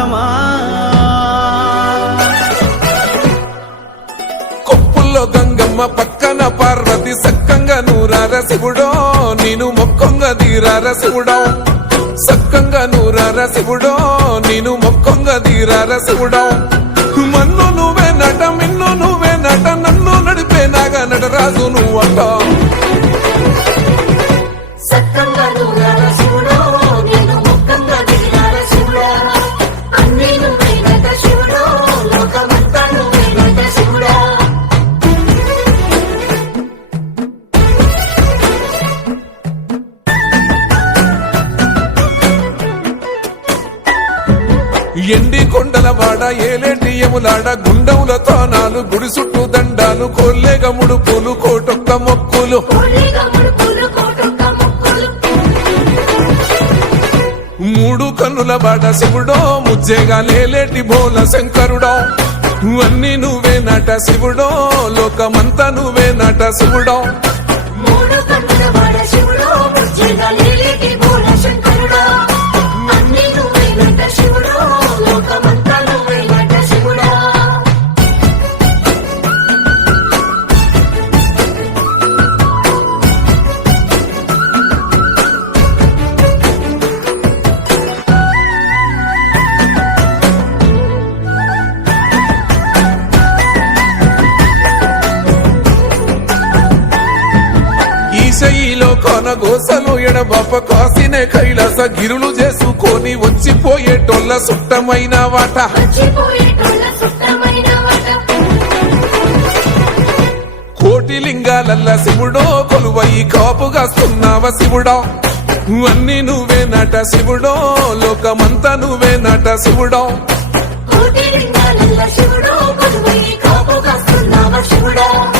భారమా కొప్పుల్లో గంగమ్మ పక్కన పార్వతి సక్కంగా నూరార శివుడో నేను మొక్కొంగ దీరార శివుడో. సక్కంగా నూరార శివుడో నేను మొక్కొంగ దీరార శివుడో. మన్ను నువ్వే నట కొండల వాడ ఏలేటి ఎములాడ? గుండముల తోనాలు గుడి చుట్టూ దండాలు కొల్లేగ ముడుపులు కోటొక్క మొక్కులు. మూడు కన్నుల బాట శివుడో ముజ్జేగా లేలేటి బోల శంకరుడో. అన్ని నువ్వే నట శివుడో లోకమంతా నువ్వే నట శివుడో. మూడు కన్నుల వాడ శివుడో, ముజ్జేగా లేలేటి బోల శంకరుడా. గోసలో ఎడబాప కాసినే కైలాస గిరులు చేసుకొని వచ్చిపోయేటోళ్ళ సుట్టమైన వాట. కోటి లింగాలల్ల శివుడో కొలువయి కాపుగాస్తున్నావ శివుడా. అన్ని నువ్వే నట శివుడో లోకమంతా నువ్వే నట శివుడో. శివుడో, కొలువై కాపు శివుడా.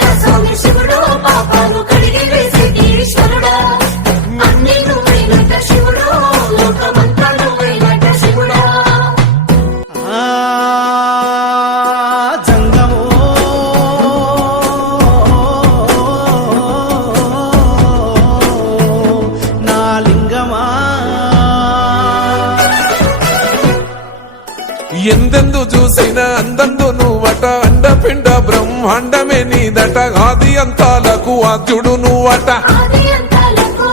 ఎందెందు చూసిన అందందు నువ్వట అండపిండ బ్రహ్మాండమే నీదట. ఆది అంతాలకు ఆద్యుడు నువ్వట. ఆది అంతాలకు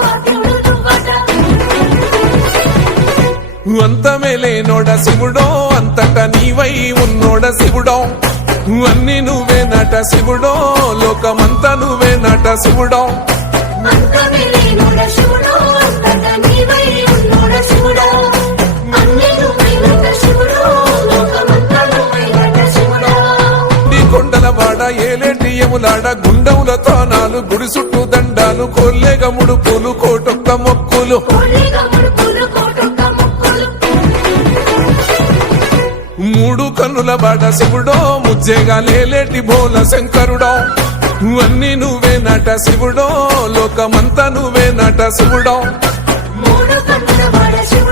అంతమే లేనోడ శివుడో అంతట నీవై ఉన్నోడ శివుడో. అన్ని నువ్వే నట శివుడో లోకమంతా నువ్వే నట శివుడో. అంతమే శివుడో, ఏలేటి ఎములాడ గుండముల తోనాలు గుడి చుట్టూ దండాలు కొల్లేగ ముడుపులు కోటొక్క మొక్కులు. మూడు కన్నుల బాట శివుడో ముజ్జేగా లేలేటి బోల శంకరుడో. అన్ని నువ్వే నట శివుడో లోకమంతా నువ్వే నట శివుడో. మూడు కన్నుల వాడ శివుడో,